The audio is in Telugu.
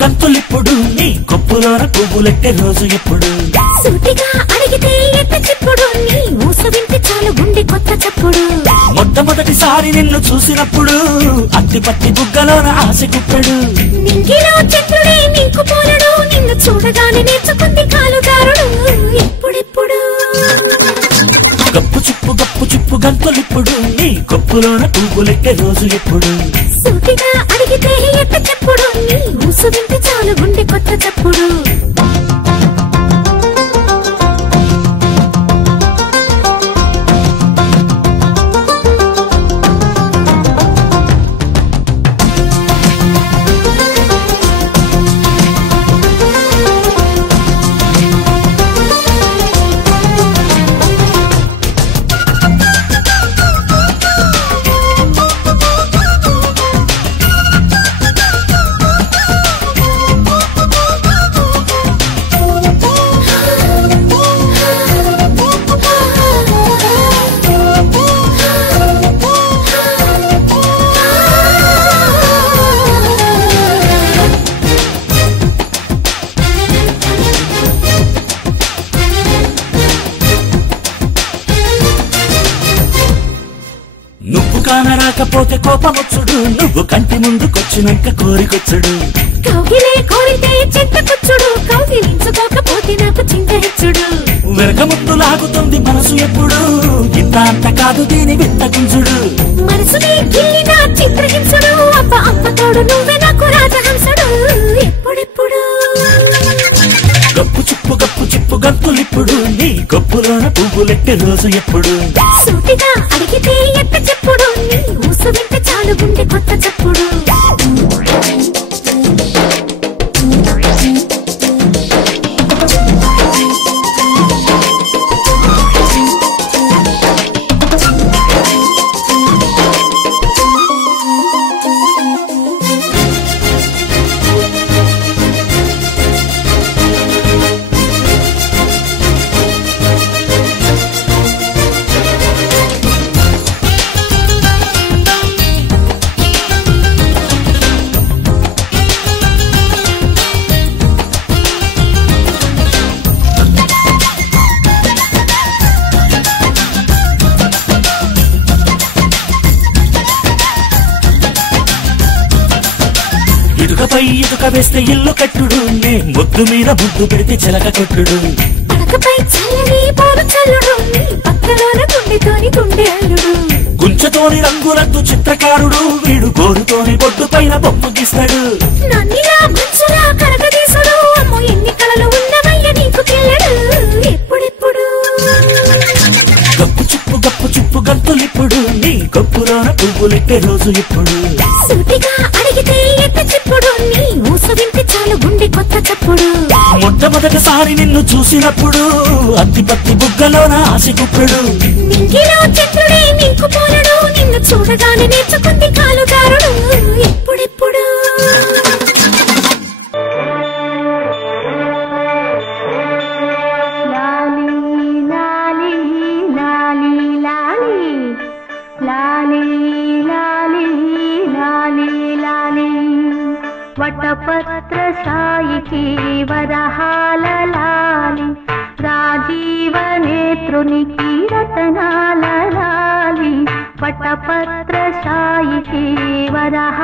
గంతులిప్పుడు నీ కొప్పులోన పువ్వులెట్టే రోజు ఎప్పుడు సూటిగా అడిగితే ఎట్ట చెప్పుడు నీ ఊస వింటే చాలు గుండె కొత్త చప్పుడు మొట్టమొదటిసారి నిన్ను చూసినప్పుడు అత్తి పత్తి బుగ్గలోన ఆశ కుప్పెడు నింగిలో చంద్రుడే నీకు పోలడు నిన్ను చూడగానే నేర్చుకుంది కాలుదారుడు ఎప్పుడెప్పుడు గప్పు చుప్పు గంతులిప్పుడు నీ కొప్పులోన పువ్వులెట్టే రోజు ఎప్పుడు సూటిగా అడిగితే ఎట్ట చెప్పుడు నీ ఊస వింటే చాలు గుండె కొత్త చప్పుడు నువ్వు కానరాకపోతే కోపమొచ్చుడు నువ్వు కంటి ముందుకొచ్చినాక కోరికొచ్చుడు కౌగిలే కోరితే చెట్టకొచ్చుడు కౌగిలించుకోకపోతే నాకు చింత హెచ్చుడు వెనక ముద్దు లాగుతుంది మనసు ఎప్పుడు ఇంత అంత కాదు దీని విత్తగించుడు మనసుని గిల్లిన చిత్రహింసుడు అబ్బ అమ్మ తోడు నువ్వే నాకు రాజహంసుడు ఎప్పుడెప్పుడు గప్పు చిప్పు గంతులిప్పుడు నీ గొప్పులోన పువ్వులెట్టే రోజు ఎప్పుడు సూటిగా అడిగితే ఎట్ట చెప్పుడు నీ ఊస వింటే చాలు గుండె కొత్త చప్పుడు ఇటుకపై ఇటుక వేస్తే ఇల్లు కట్టుడు నే ముద్దు మీద ముద్దు పెడితే చిలక కొట్టుడు పడకపై చల్లని పోరు చల్లుడు నీ పక్కలోన గుండెతోని గుండె అల్లుడు గుంచెతోని రంగులద్దు చిత్రకారుడు వీడు గోరుతోని బొడ్డు పైన బొమ్మ గీస్తాడు నన్నిలా మంచులా కరగదీసుడు అమ్మో ఎన్ని కళలు ఉన్నవయ్య నీకు పిల్లడు ఎప్పుడెప్పుడు గప్పు చిప్పు గంతులిప్పుడు నీ గొప్పులోన పువ్వులెట్టే రోజు ఎప్పుడు సూటిగా అడిగితే ఎట్ట చెప్పుడు నీ ఊస వింటే చాలు గుండె కొత్త చప్పుడు మొట్టమొదటిసారి నిన్ను చూసినప్పుడు అత్తి పత్తి బుగ్గలోన ఆశ కుప్పెడు నింగిలో చంద్రుడే నీకు పోలడు నిన్ను చూడగానే నేర్చుకుంది కాలుదారుడు ఎప్పుడెప్పుడు వటపత్ర సాయికి వరహాల లాలి రాజీవ నేత్రునికి రతనాల లాలి వటపత్ర సాయికి వరహాల